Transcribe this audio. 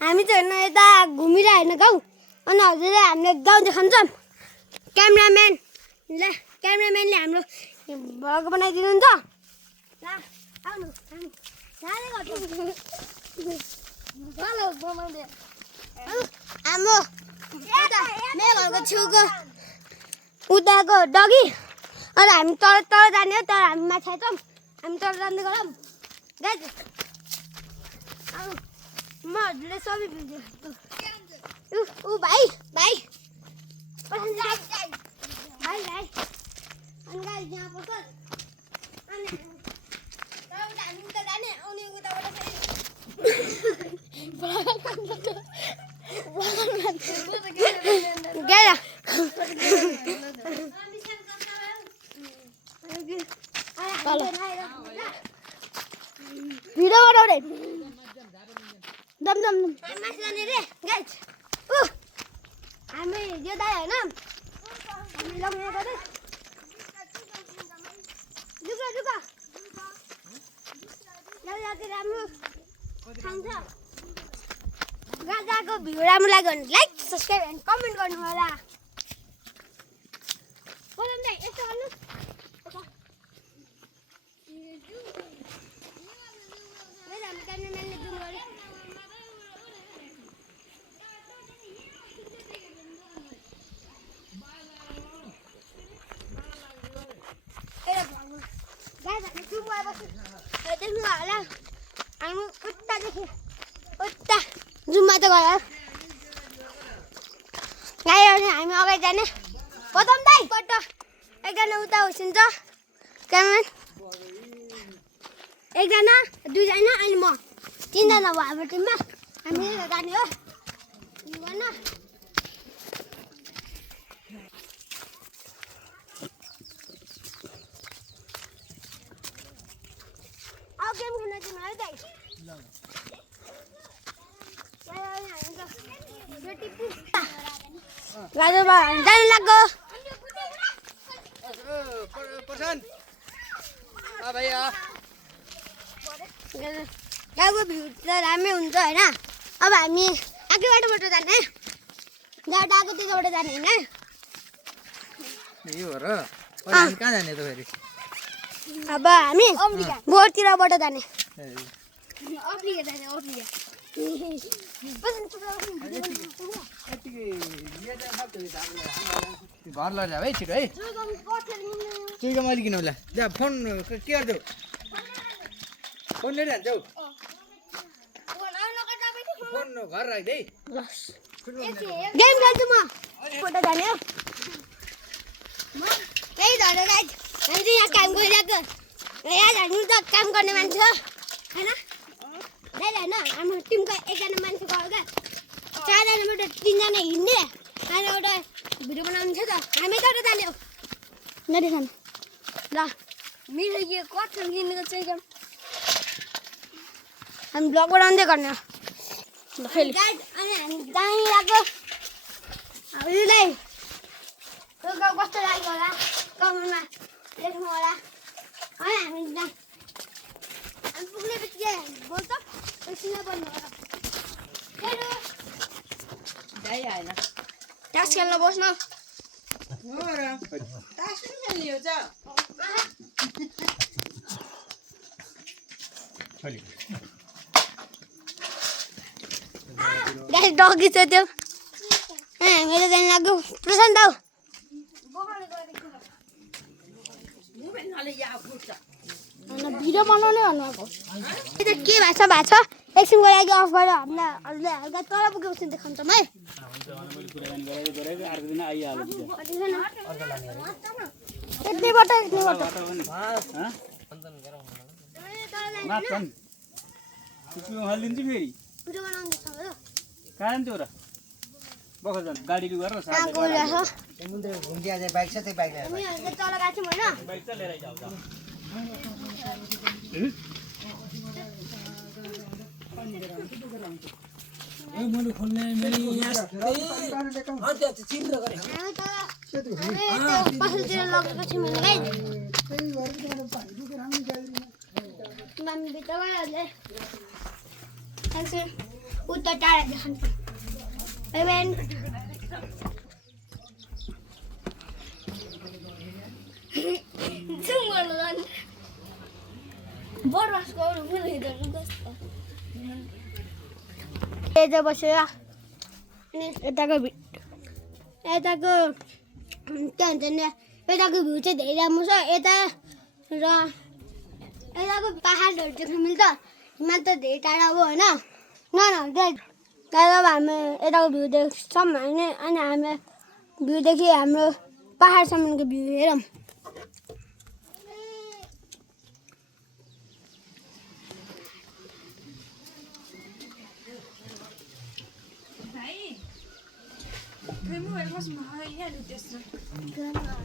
हामी चाहिँ हेर्न यता घुमिरहेको होइन गाउँ अनि हजुरले हामीले गाउँ देखाउँछौँ क्यामेराम्यानले हाम्रो भ्लग बनाइदिनुहुन्छ ल आउनु हाम्रो मेरो घरको छेउको उताको डगी अनि हामी तल जाने हो तर हामी माथि छौँ हामी तल जाँदै गरौँ गाइज म हजुरले सबै भिडियो ऊ भाइ अनि गाइज यहाँ पर्छ अनि हामी उता जाने आउने उताबाट भिडियो बनाउने दम माथि जाने रे गाइज हामी यो दाइ होइन हामी लग्ने गरे लुगा राम्रो खान्छ गाजाको भिडियो राम्रो लाग्यो भने लाइक सब्सक्राइब एन्ड कमेन्ट गर्नु होला बोलौँ दाइ यस्तो गर्नु हामी क्यामेराम्यानले जुम गरे देख्नु होला हामी उतादेखि उता जुममा त गयो गयो भने हामी अगाडि जाने बदाम दाइ पट्ट एकजना उता उसिन्छ क्यामेराम्यान एकजना दुईजना अनि म तीनजना भयो हाम्रो टिममा हामी जाने हो गर्न गेम खेल्न जाउँ है दाइ जानु लाग्यो गाउँको भ्यू त राम्रै हुन्छ होइन अब हामी आगे बाटोबाट जाने जहाँ आएको त्यताबाट जाने होइन कहाँ जाने त फेरि अब हामी बोर्डतिरबाट जाने घर लैजाऊ है छिटो है चुइको मैले किन होला जा फोन के गर्छौ फोन लिएर जान्छौ फोन घर राख्दै गेम खेल्छु म फोटो जाने हो त्यही धरेर गाइज हामी चाहिँ यहाँ काम गरिरहेको यहाँ हामी त काम गर्ने मान्छे हो होइन दाइ होइन हाम्रो टिमको एकजना मान्छे गयो क्या चारजनाबाट तिनजना हिँड्ने अनि एउटा भिडियो बनाउनु थियो त हामी एउटा जाने हो नदेखाउनु ल मेरो यो कठर किनेको चाहिँ हामी ब्लग बनाउँदै गर्ने हो अनि हामी जाइरहेको हामीलाई कस्तो लाग्यो होला कमेन्टमा लेख्नु होला है हामी पुग्ने बित्तिकै बोल्छ एकछिन बन्नु होला टास्क खेल्न बस्नु गाइस डगी छ त्यो मेरो जान लाग्यो प्रशान्त आऊ भिडियो बनाउने भन्नुभएको त्यो के भएको छ एकछिनको लागि अफ गरेर हामीलाई हल्का तल पुगेपछि देखाउँछौँ है गाडी गरेर बाइक छ त्यो बाइक तल गएको छौँ होइन पसलतिर लगेको छौँ उता टाढा देखाउनु एभेन यता बसेर अनि यताको यताको के भन्छ नि यताको भ्यू चाहिँ धेरै राम्रो छ यता र यताको पाहाडहरू देख्न मिल्छ हिमाल त धेरै टाढा हो होइन तर अब हामी यताको भ्यू देख्छौँ होइन अनि हामी भ्यूदेखि हाम्रो पाहाडसम्मको भ्यू हेरौँ